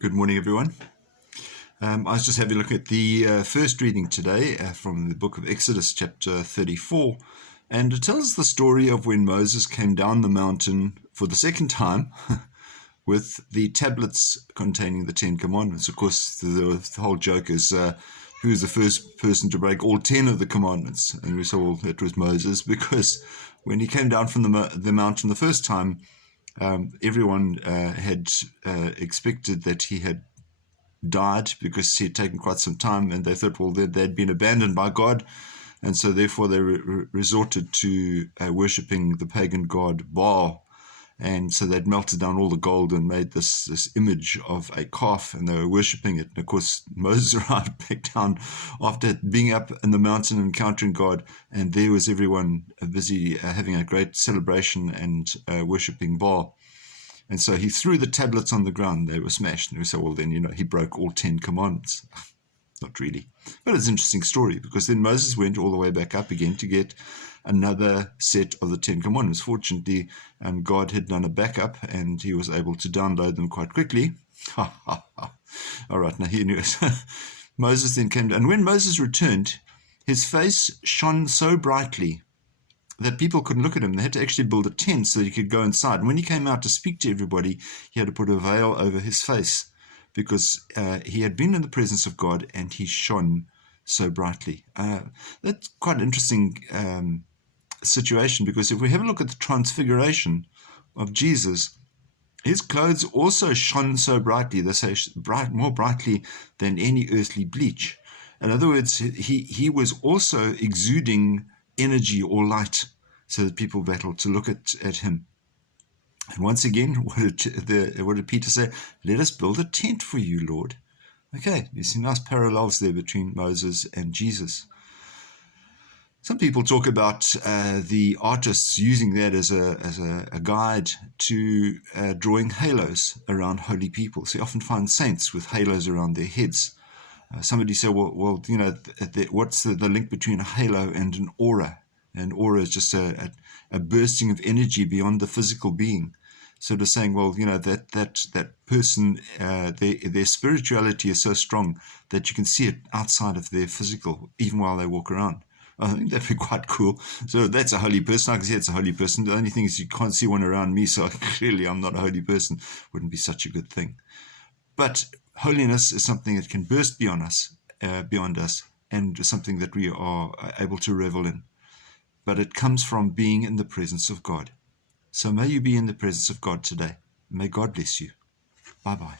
Good morning, everyone. I was just having a look at the first reading today from the book of Exodus, chapter 34, and it tells the story of when Moses came down the mountain for the second time with the tablets containing the Ten Commandments. Of course, the whole joke is who's the first person to break all 10 of the commandments? And we saw, well, it was Moses, because when he came down from the mountain the first time, everyone had expected that he had died because he had taken quite some time, and they thought, well, they'd been abandoned by God, and so therefore they resorted to worshipping the pagan god Baal. And so they'd melted down all the gold and made this image of a calf, and they were worshipping it. And of course, Moses arrived back down after being up in the mountain and encountering God, and there was everyone busy having a great celebration and worshipping Baal. And so he threw the tablets on the ground. They were smashed. And we say, well, then, he broke all 10 commandments. Not really. But it's an interesting story, because then Moses went all the way back up again to get another set of the 10 commandments. Fortunately, God had done a backup, and he was able to download them quite quickly. All right, now here it is. Moses then came down. And when Moses returned, his face shone so brightly that people couldn't look at him. They had to actually build a tent so that he could go inside. And when he came out to speak to everybody, he had to put a veil over his face, because he had been in the presence of God and he shone so brightly. That's quite an interesting situation, because if we have a look at the transfiguration of Jesus, his clothes also shone so brightly. They say more brightly than any earthly bleach. In other words, he was also exuding energy or light, so that people battled to look at him. And once again, what did Peter say? Let us build a tent for you, Lord. Okay, you see nice parallels there between Moses and Jesus. Some people talk about the artists using that as a guide to drawing halos around holy people. So you often find saints with halos around their heads. Somebody said, well, what's the link between a halo and an aura? An aura is just a bursting of energy beyond the physical being. So they're saying, well, that person, their spirituality is so strong that you can see it outside of their physical, even while they walk around. I think that'd be quite cool. So that's a holy person. I can see it's a holy person. The only thing is you can't see one around me, so clearly I'm not a holy person. Wouldn't be such a good thing. But holiness is something that can burst beyond us, and something that we are able to revel in. But it comes from being in the presence of God. So may you be in the presence of God today. May God bless you. Bye-bye.